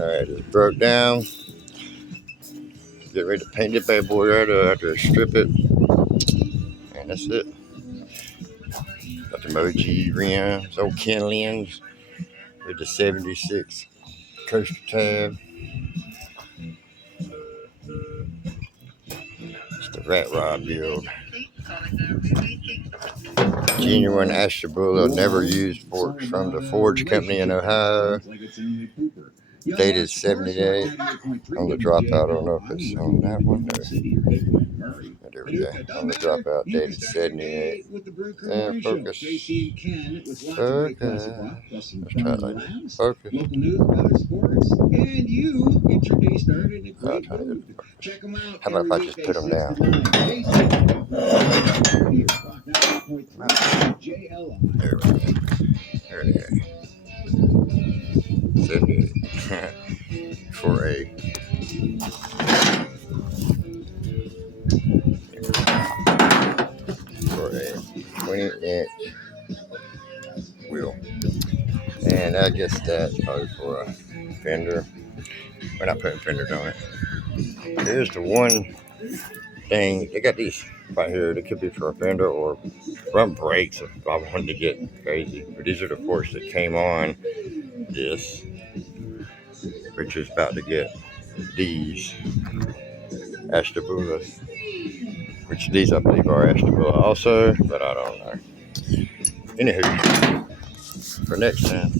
Alright, it's broke down. Get ready to paint the bad boy out after I strip it. And that's it. Got the Moji rims, old Ken Lims with the 76 coaster tab. It's the Rat Rod build. Genuine Ashtabula, never used forks from the Forge Company in Ohio. Dated 78. On the dropout, I don't know if it's on that one or. There we go. On the dropout, dated 78. And focus. Focus. Let's try it like this. Focus. I'll try to get it focus. How about if I just put them down? There we go. There we go. 78. For a 20-inch wheel. And I guess that's probably for a fender. We're not putting fenders on it. Here's the one thing. They got these right here. They could be for a fender or front brakes if I wanted to get crazy. But these are the forks that came on this, which is about to get these Ashtabulas. Which these I believe are Ashtabula also, but I don't know. Anywho, for next time.